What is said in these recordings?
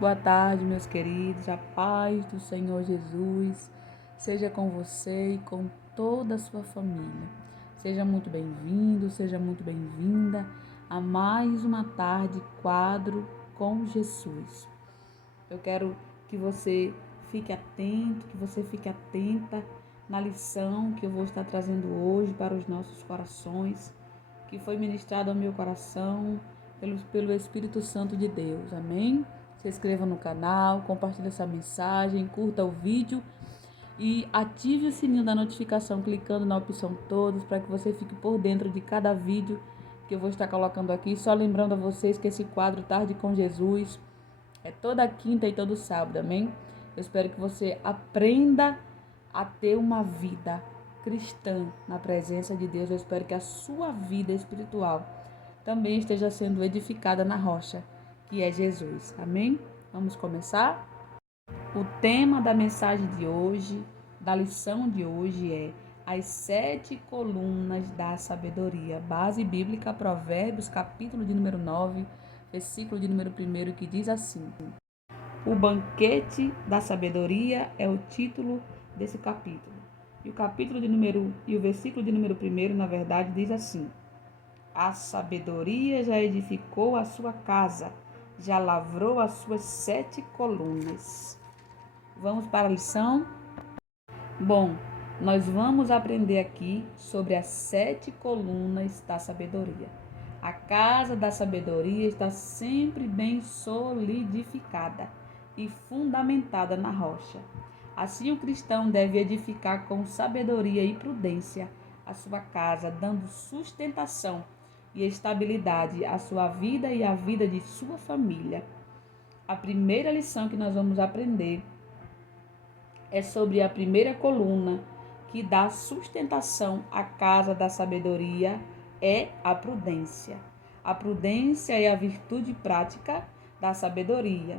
Boa tarde, meus queridos. A paz do Senhor Jesus seja com você e com toda a sua família. Seja muito bem-vindo, seja muito bem-vinda a mais uma tarde quadro com Jesus. Eu quero que você fique atento, que você fique atenta na lição que eu vou estar trazendo hoje para os nossos corações, que foi ministrado ao meu coração pelo Espírito Santo de Deus. Amém? Se inscreva no canal, compartilhe essa mensagem, curta o vídeo e ative o sininho da notificação clicando na opção todos para que você fique por dentro de cada vídeo que eu vou estar colocando aqui. Só lembrando a vocês que esse quadro Tarde com Jesus é toda quinta e todo sábado, amém? Eu espero que você aprenda a ter uma vida cristã na presença de Deus. Eu espero que a sua vida espiritual também esteja sendo edificada na rocha, que é Jesus. Amém? Vamos começar? O tema da mensagem de hoje, da lição de hoje é as 7 colunas da sabedoria. Base bíblica, Provérbios, capítulo de número 9, versículo de número 1, que diz assim: O banquete da sabedoria é o título desse capítulo. E o versículo de número 1, na verdade, diz assim: A sabedoria já edificou a sua casa, já lavrou as suas 7 colunas. Vamos para a lição? Bom, nós vamos aprender aqui sobre as 7 colunas da sabedoria. A casa da sabedoria está sempre bem solidificada e fundamentada na rocha. Assim, o cristão deve edificar com sabedoria e prudência a sua casa, dando sustentação e estabilidade à sua vida e à vida de sua família. A primeira lição que nós vamos aprender é sobre a primeira coluna que dá sustentação à casa da sabedoria, é a prudência. A prudência é a virtude prática da sabedoria.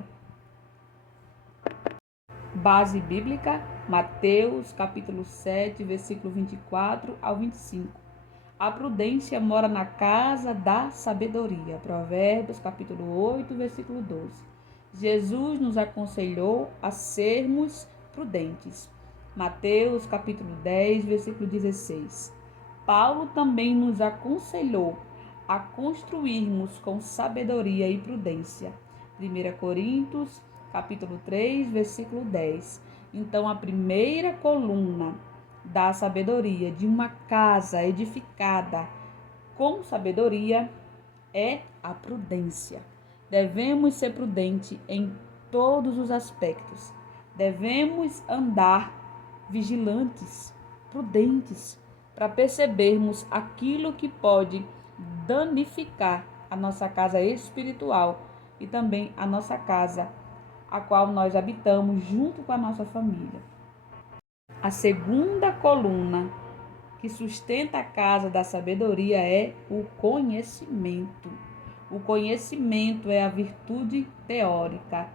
Base bíblica, Mateus, capítulo 7, versículo 24 ao 25. A prudência mora na casa da sabedoria. Provérbios, capítulo 8, versículo 12. Jesus nos aconselhou a sermos prudentes. Mateus, capítulo 10, versículo 16. Paulo também nos aconselhou a construirmos com sabedoria e prudência. 1 Coríntios, capítulo 3, versículo 10. Então, a primeira coluna da sabedoria de uma casa edificada com sabedoria é a prudência. Devemos ser prudentes em todos os aspectos. Devemos andar vigilantes, prudentes, para percebermos aquilo que pode danificar a nossa casa espiritual e também a nossa casa, a qual nós habitamos junto com a nossa família. A segunda coluna que sustenta a casa da sabedoria é o conhecimento. O conhecimento é a virtude teórica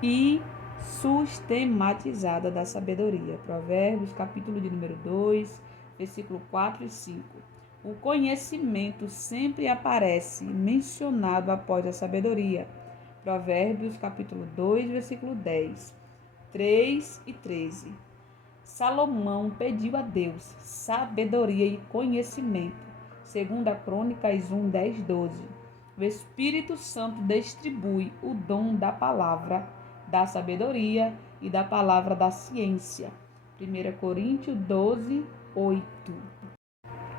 e sistematizada da sabedoria. Provérbios, capítulo de número 2, versículo 4 e 5. O conhecimento sempre aparece mencionado após a sabedoria. Provérbios, capítulo 2, versículo 10, 3 e 13. Salomão pediu a Deus sabedoria e conhecimento. 2 Crônicas 1, 10, 12. O Espírito Santo distribui o dom da palavra da sabedoria e da palavra da ciência. 1 Coríntios 12, 8.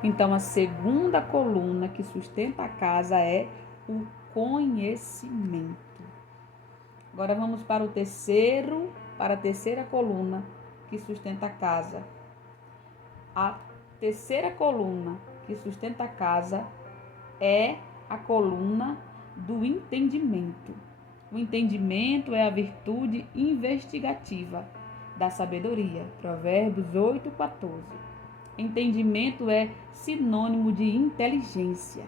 Então, a segunda coluna que sustenta a casa é o conhecimento. Agora vamos para a terceira coluna que sustenta a casa. A terceira coluna que sustenta a casa é a coluna do entendimento. O entendimento é a virtude investigativa da sabedoria. Provérbios 8, 14. Entendimento é sinônimo de inteligência.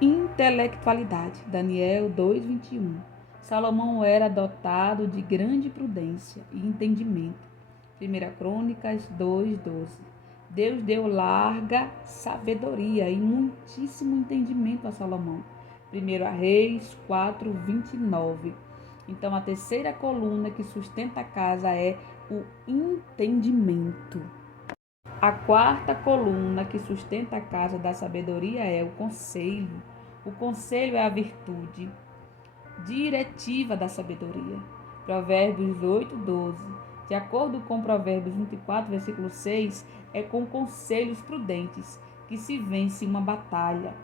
Intelectualidade. Daniel 2, 21. Salomão era dotado de grande prudência e entendimento. 1 Crônicas 2, 12. Deus deu larga sabedoria e muitíssimo entendimento a Salomão. 1 Reis 4, 29. Então, a terceira coluna que sustenta a casa é o entendimento. A quarta coluna que sustenta a casa da sabedoria é o conselho. O conselho é a virtude diretiva da sabedoria. Provérbios 8:12. De acordo com Provérbios 24, versículo 6, é com conselhos prudentes que se vence uma batalha.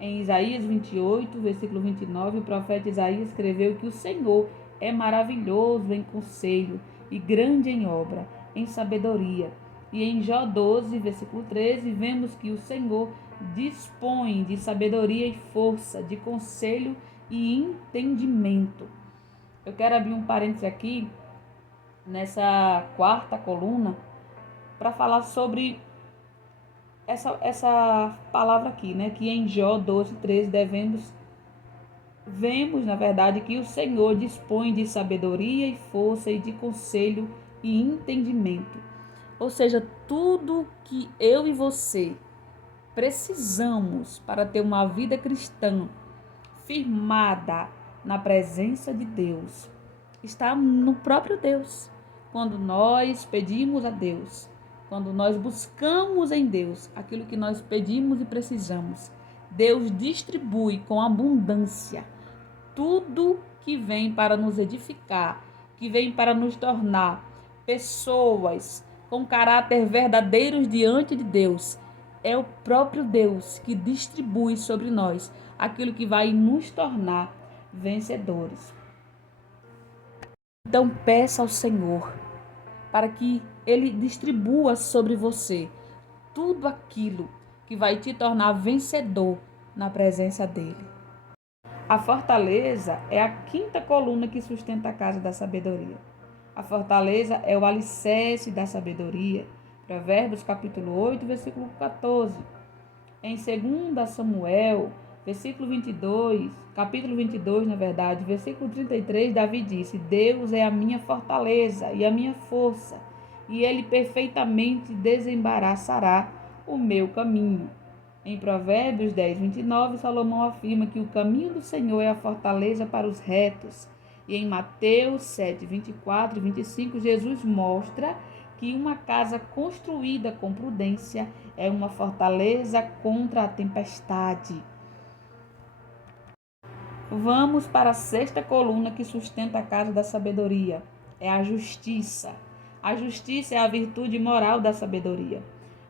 Em Isaías 28, versículo 29, o profeta Isaías escreveu que o Senhor é maravilhoso em conselho e grande em obra, em sabedoria. E em Jó 12, versículo 13, vemos que o Senhor dispõe de sabedoria e força, de conselho e entendimento. Eu quero abrir um parêntese aqui, nessa quarta coluna, para falar sobre essa palavra aqui, né? Que em Jó 12:13 vemos, na verdade, que o Senhor dispõe de sabedoria e força e de conselho e entendimento. Ou seja, tudo que eu e você precisamos para ter uma vida cristã firmada na presença de Deus está no próprio Deus. Quando nós pedimos a Deus, quando nós buscamos em Deus aquilo que nós pedimos e precisamos, Deus distribui com abundância tudo que vem para nos edificar, que vem para nos tornar pessoas com caráter verdadeiros diante de Deus. É o próprio Deus que distribui sobre nós aquilo que vai nos tornar vencedores. Então peça ao Senhor para que Ele distribua sobre você tudo aquilo que vai te tornar vencedor na presença dEle. A fortaleza é a quinta coluna que sustenta a casa da sabedoria. A fortaleza é o alicerce da sabedoria. Provérbios capítulo 8, versículo 14. Em 2 Samuel, capítulo 22, na verdade, versículo 33, Davi disse: Deus é a minha fortaleza e a minha força, e Ele perfeitamente desembaraçará o meu caminho. Em Provérbios 10:29, Salomão afirma que o caminho do Senhor é a fortaleza para os retos. E em Mateus 7:24 e 25, Jesus mostra que uma casa construída com prudência é uma fortaleza contra a tempestade. Vamos para a sexta coluna que sustenta a casa da sabedoria. É a justiça. A justiça é a virtude moral da sabedoria.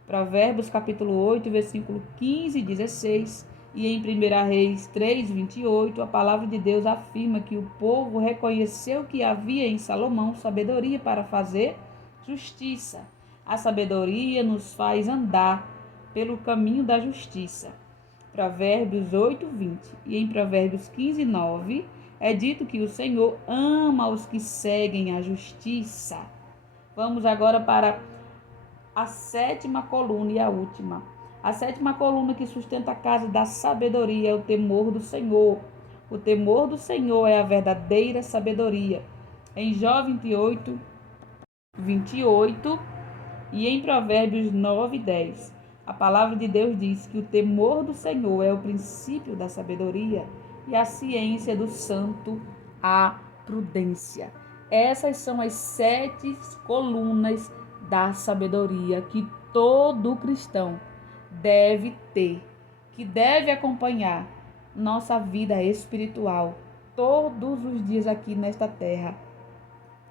Provérbios capítulo 8, versículo 15 e 16. E em 1 Reis 3:28, a palavra de Deus afirma que o povo reconheceu que havia em Salomão sabedoria para fazer justiça. A sabedoria nos faz andar pelo caminho da justiça. Provérbios 8:20. E em Provérbios 15:9 é dito que o Senhor ama os que seguem a justiça. Vamos agora para a sétima coluna e a última. A sétima coluna que sustenta a casa da sabedoria é o temor do Senhor. O temor do Senhor é a verdadeira sabedoria. Em Jó 28 e em Provérbios 9:10, a palavra de Deus diz que o temor do Senhor é o princípio da sabedoria e a ciência do santo a prudência. Essas são as 7 colunas da sabedoria que todo cristão deve ter, que deve acompanhar nossa vida espiritual todos os dias aqui nesta terra.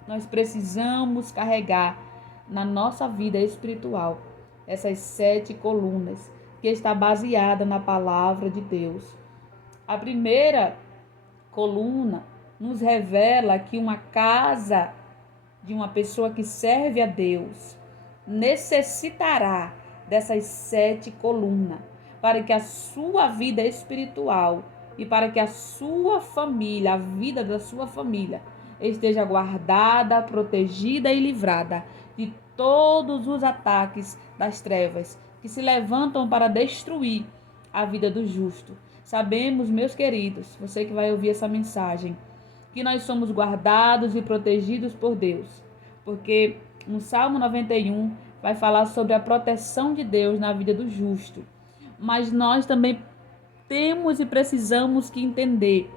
Nós precisamos carregar na nossa vida espiritual essas 7 colunas que está baseada na palavra de Deus. A primeira coluna nos revela que uma casa de uma pessoa que serve a Deus necessitará dessas 7 colunas para que a sua vida espiritual e para que a sua família, a vida da sua família, esteja guardada, protegida e livrada de todos os ataques das trevas que se levantam para destruir a vida do justo. Sabemos, meus queridos, você que vai ouvir essa mensagem, que nós somos guardados e protegidos por Deus, porque no Salmo 91 vai falar sobre a proteção de Deus na vida do justo. Mas nós também temos e precisamos que entender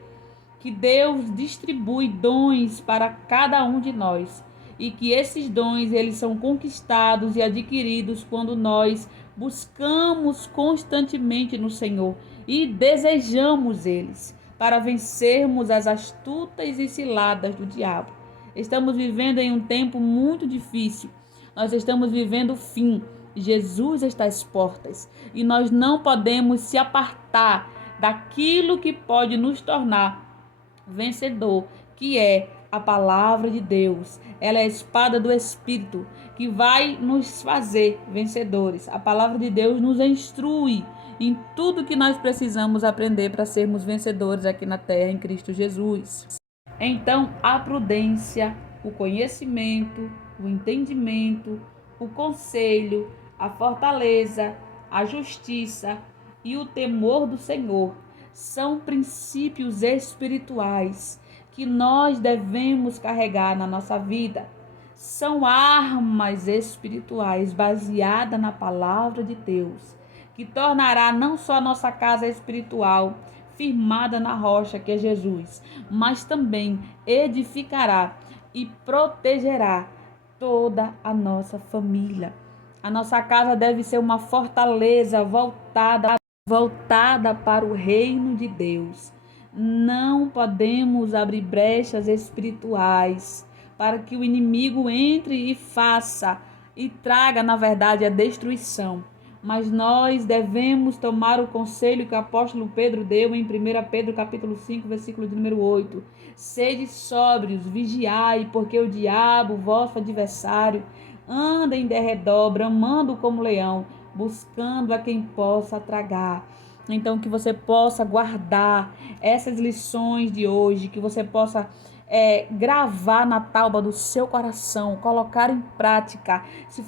que Deus distribui dons para cada um de nós e que esses dons eles são conquistados e adquiridos quando nós buscamos constantemente no Senhor e desejamos eles para vencermos as astutas e ciladas do diabo. Estamos vivendo em um tempo muito difícil. Nós estamos vivendo o fim. Jesus está às portas e nós não podemos se apartar daquilo que pode nos tornar vencedor, que é a palavra de Deus. Ela é a espada do Espírito que vai nos fazer vencedores. A palavra de Deus nos instrui em tudo que nós precisamos aprender para sermos vencedores aqui na terra em Cristo Jesus. Então, a prudência, o conhecimento, o entendimento, o conselho, a fortaleza, a justiça e o temor do Senhor são princípios espirituais que nós devemos carregar na nossa vida. São armas espirituais baseadas na palavra de Deus, que tornará não só a nossa casa espiritual firmada na rocha que é Jesus, mas também edificará e protegerá toda a nossa família. A nossa casa deve ser uma fortaleza voltada para o reino de Deus. Não podemos abrir brechas espirituais para que o inimigo entre e faça e traga, na verdade, a destruição. Mas nós devemos tomar o conselho que o apóstolo Pedro deu em 1 Pedro capítulo 5, versículo de número 8. Sede sóbrios, vigiai, porque o diabo, vosso adversário, anda em derredor, bramando como leão, buscando a quem possa tragar. Então, que você possa guardar essas lições de hoje, que você possa gravar na tábua do seu coração, colocar em prática. Se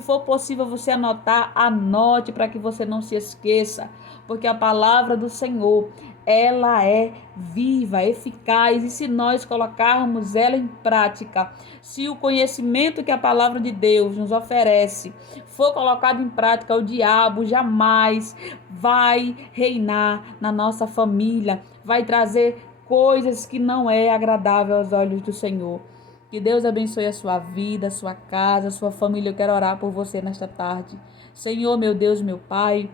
for possível você anotar, anote para que você não se esqueça, porque a palavra do Senhor, ela é viva, eficaz, e se nós colocarmos ela em prática, se o conhecimento que a palavra de Deus nos oferece for colocado em prática, o diabo jamais vai reinar na nossa família, vai trazer coisas que não é agradável aos olhos do Senhor. Que Deus abençoe a sua vida, a sua casa, a sua família. Eu quero orar por você nesta tarde. Senhor, meu Deus, meu Pai,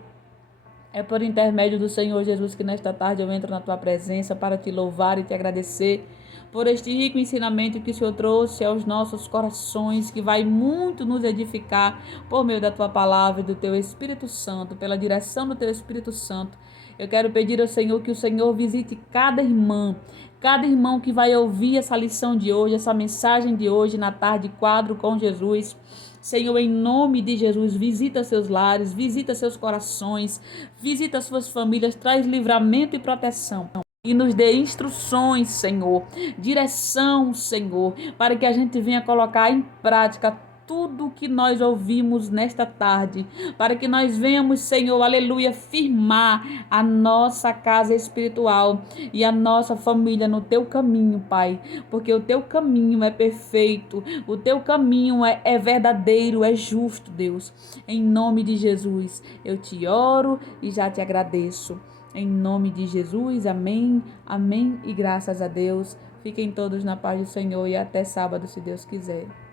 é por intermédio do Senhor Jesus que nesta tarde eu entro na tua presença para te louvar e te agradecer por este rico ensinamento que o Senhor trouxe aos nossos corações, que vai muito nos edificar por meio da tua palavra e do teu Espírito Santo, pela direção do teu Espírito Santo. Eu quero pedir ao Senhor que o Senhor visite cada irmão que vai ouvir essa lição de hoje, essa mensagem de hoje na tarde, quadro com Jesus. Senhor, em nome de Jesus, visita seus lares, visita seus corações, visita suas famílias, traz livramento e proteção. E nos dê instruções, Senhor, direção, Senhor, para que a gente venha colocar em prática tudo o que nós ouvimos nesta tarde, para que nós venhamos, Senhor, aleluia, firmar a nossa casa espiritual e a nossa família no teu caminho, Pai, porque o teu caminho é perfeito, o teu caminho é verdadeiro, é justo, Deus. Em nome de Jesus, eu te oro e já te agradeço. Em nome de Jesus, amém, amém e graças a Deus. Fiquem todos na paz do Senhor e até sábado, se Deus quiser.